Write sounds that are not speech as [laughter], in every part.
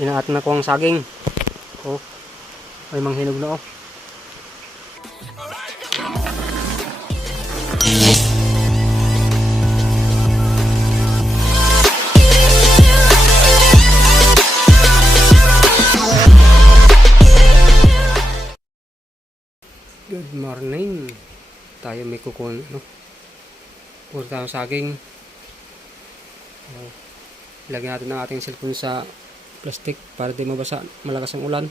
Ang ating nakuha ang saging. Oh, may manghinog na oh. Good morning. Tayo may kukuha, no? Puro tayo saging. Oh. Lagyan natin ang ating cellphone sa plastic para di mabasa malakas ang ulan.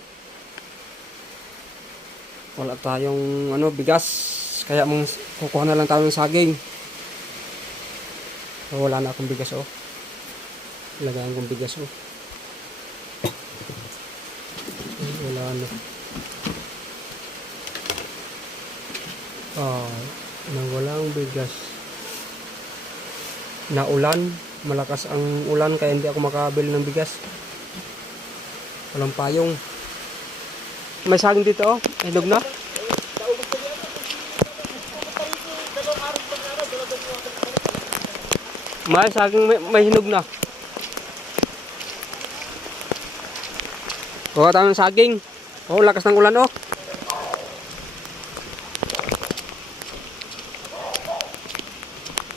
Wala tayong ano bigas kaya mong kukuha na lang tayo ng saging. So, wala na akong bigas oh. Lagayan kong bigas oh. [coughs] Wala na. Ah, nang walang bigas. Naulan, malakas ang ulan kaya hindi ako makabili ng bigas. Walang payong. May saging dito oh. Hinog na. May saging may, may hinog na. Kuha tayo ng saging. Oh, lakas ng ulan oh.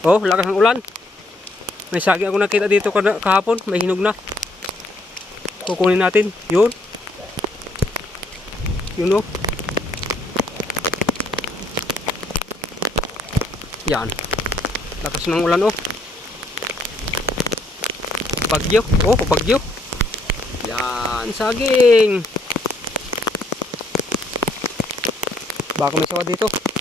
Oh, lakas ng ulan. May saging ako nakita dito kahapon. May hinog na. Kukunin natin. Yun. Yun oh. Yan. Lakas ng ulan oh. Bagyo. Oh, bagyo. Yan, saging. Baka may sawa dito.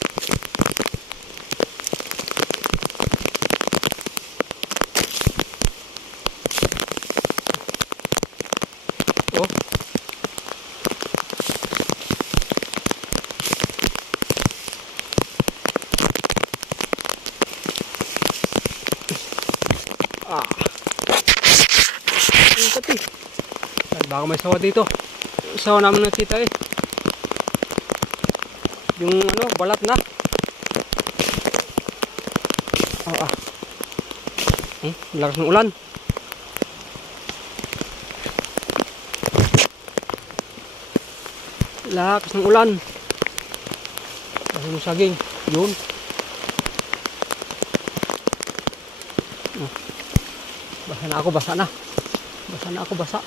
Ah. Ang pati. Ay, baka may sawa dito. Sawa namin nakita eh. Yung ano, balat na. Oh, ah. Hmm, lakas ng ulan. Lakas ng ulan. Lakas ng saging. Yun. Basa na ako, basa na. Basa na ako, basa.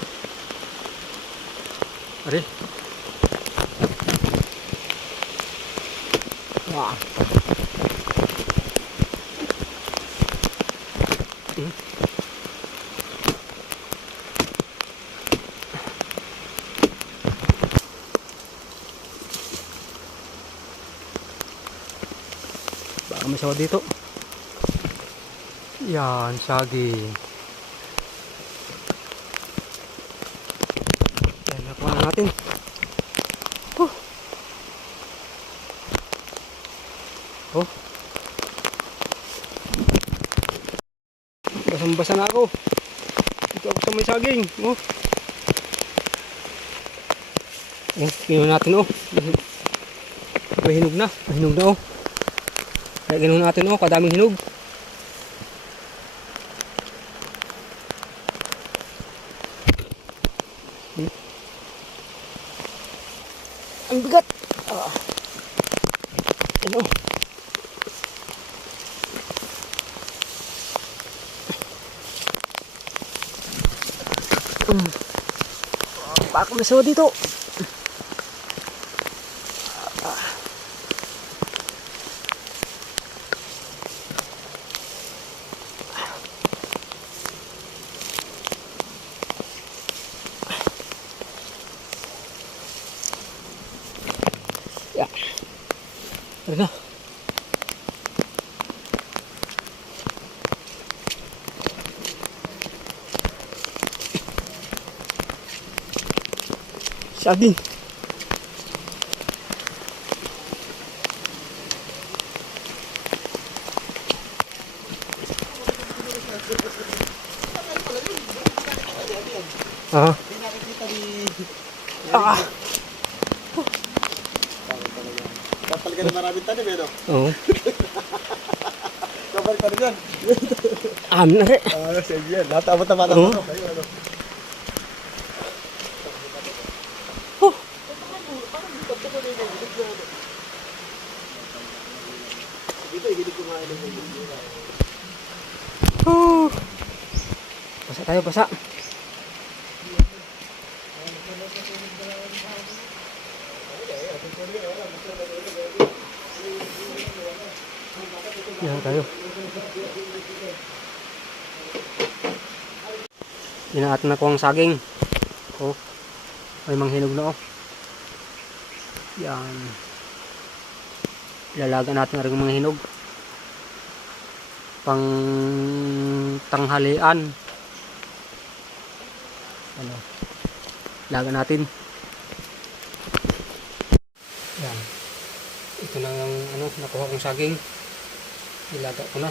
Ari. Wah. Hmm. Baka may sawa dito. Yan, saging. Yan, nakuha na natin. Oh. Oh. Basang-basa na ako. Dito ako sa may saging. Oh. Oh, kinuha natin oh. May hinog na. May hinog na oh. Kaya ganun natin oh, kadaming hinog. Hmm. Ang bigat. Ah. Ano? Hmm. Baka masawa dito. Tara na. Saging. Ah. Ah. ka na maraming tanim eh, no? Oo. [laughs] Kapag ka rin yan. Am na rin. Ah, sige yan. Lahat abot na matatapos. Oo. Ayun, ano. Oh. Basa tayo, basa. Basa. Yan tayo. Ang ating nakuha ang saging. Oh, may manghinog na oh. Yan. Ilalaga natin ang mga hinog. Pang tanghalian. Ano? Laga natin. Yan. Ito na ang ano, nakuha kong saging. Ilaga ko na.